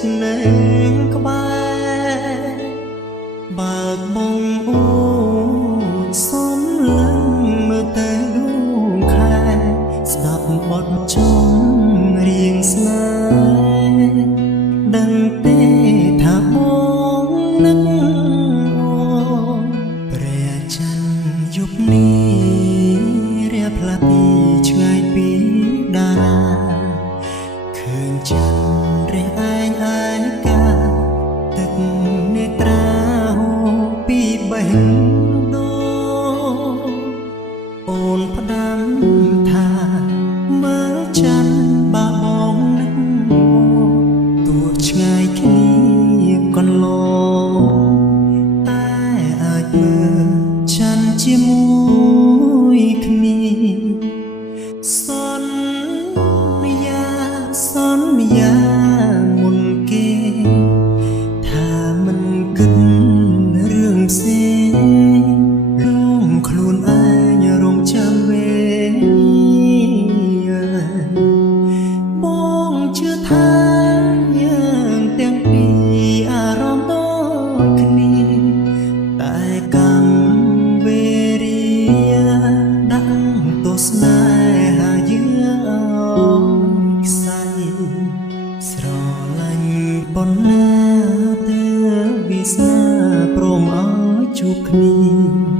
ចិត្តនៅក្បែរបើកបងអូនសំឡឹងមើលទៅដួងខែស្ដាប់បទចម្រៀងស្នេហ៍ដឹងទេថាបងនឹងអូនព្រះច័ន្ទយប់នេះរាផ្លាស់ពីឆ្ងាយពីដាឃើញច័ន្ទរះឯងឯកាទឹកនេត្រាហូរពីបេះដូងអូនផ្ដាំថាមើលច័ន្ទបាបងនឹងទោះឆ្ងាយគ្នាកន្លងតែអាចមើលច័ន្ទជាមួយគ្នាសន្យាសន្យាមុនគេថាមិនគិតរឿងផ្សេងលងខ្លួនឯងរងចាំវេបងជឿថាយើងទាំងពីរអារម្មណ៍ដូចគ្នាតែកម្មវេរីដាក់ទោសស្នេហាយើងអងខ្សែស្រឡាញ់ប៉ុណ្ណាទើបវាសនាព្រមឲ្យជួបគ្នា